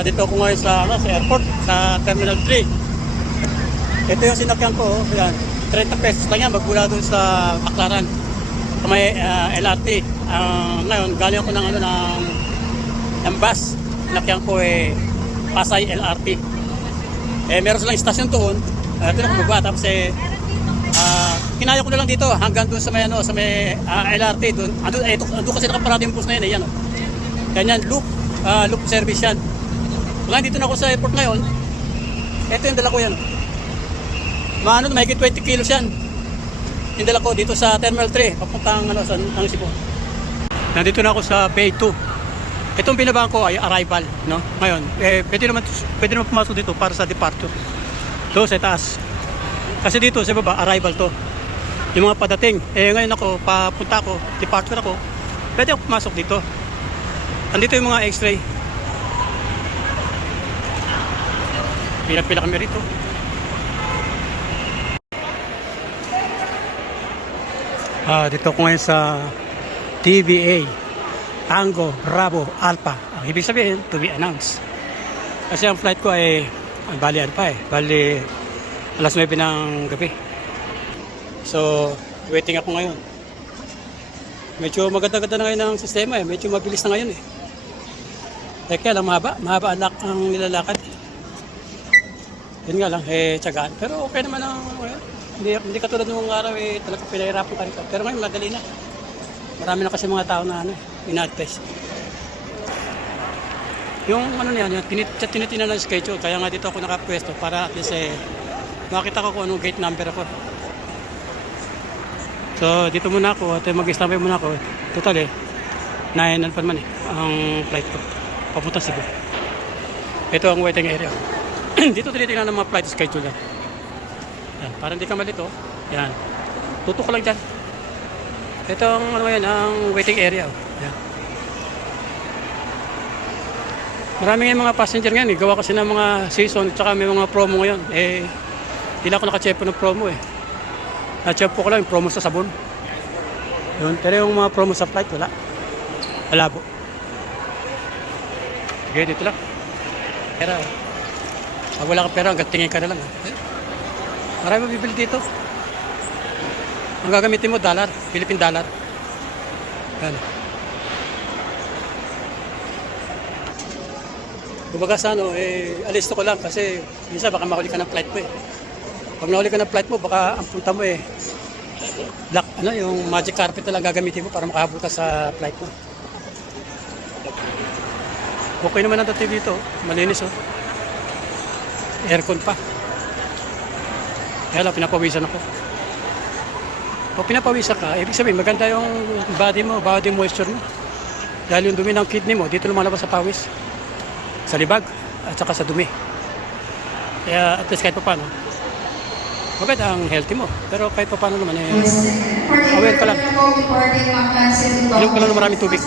Dito ako ngayon sa airport, sa Terminal 3. Ito yung sinakyan ko, yan. 30 pesos lang yan, magmula doon sa Baclaran. Sa may LRT. Ngayon, galing ako ng bus. Sinakyan ko Pasay LRT. Meron silang istasyon doon. Ito na kumaba, tapos kinaya ko na lang dito hanggang doon sa may LRT doon. Ando kasi nakaparada yung bus na yan, yan. Ganyan, loop service yan. Ngayon dito na ako sa airport ngayon. Ito yung dala ko yan. Mahigit 20 kilos yan. Yung dala ko dito sa Terminal 3, papuntang sa Cebu. Nandito na ako sa Bay 2. Itong binabahan ko ay arrival, no? Ngayon, pwede naman pumasok dito para sa departure. Ito sa taas. Kasi dito sa baba, arrival to. Yung mga padating. Ngayon ako, papunta ako, departure ako, pwede ako pumasok dito. Andito yung mga x-ray. Pila kami rito. Dito ko ngayon sa TBA Tango Bravo Alpha. Ang ibig sabihin, to be announced. Kasi ang flight ko ay bali alas 9 ng gabi. So, waiting ako ngayon. Medyo maganda-ganda na ngayon ang sistema medyo mabilis na ngayon kaya lang mahaba ang nilalakad. Yun nga lang, tiyagaan. Pero okay naman hindi katulad ng mga araw talaga pinahirapan ka rito. Pero ngayon madali na. Marami na kasi mga tao na ina-advise. Yung yung tinitingnan ng schedule, kaya nga dito ako nakapwesto para at least makita ko kung anong gate number ako. So dito muna ako at mag-standby muna ako. Total 9 pa naman ang flight ko papunta Cebu. Ito ang waiting area. Dito tinitingnan ng mga flight schedule yan. Yan, para hindi ka malito. Yan. Tutok ko lang dyan. Ito ang ang waiting area. Yan. Marami ngayon mga passenger ngayon. Gawa kasi ng mga season at saka may mga promo ngayon. Hindi na ako nakachepo ng promo Na-chepo ko lang yung promo sa sabon. Yun. Pero yung mga promo sa flight, wala. Malabo. Okay, dito lang. Pero pag wala ka pera, hanggang tingin ka na lang. Marami mabibili dito. Ang gagamitin mo, dollar. Philippine dollar. Yan. Kumbaga sa alisto ko lang kasi minsan baka mahuli ka ng flight mo Pag nahuli ka ng flight mo, baka ang punta mo black, yung magic carpet na lang gagamitin mo para makahabol ka sa flight mo. Okay naman ang dating dito. Malinis Aircon pa. Kaya lang pinapawisan ako. Pag pinapawisan ka, ibig sabihin maganda yung body mo, body moisture mo. Dahil yung dumi ng kidney mo, dito lumalabas sa pawis. Sa libag at saka sa dumi. Kaya at least kahit pa paano, maganda ang healthy mo. Pero kahit pa paano naman aware ka lang. Inom ka lang ng maraming tubig.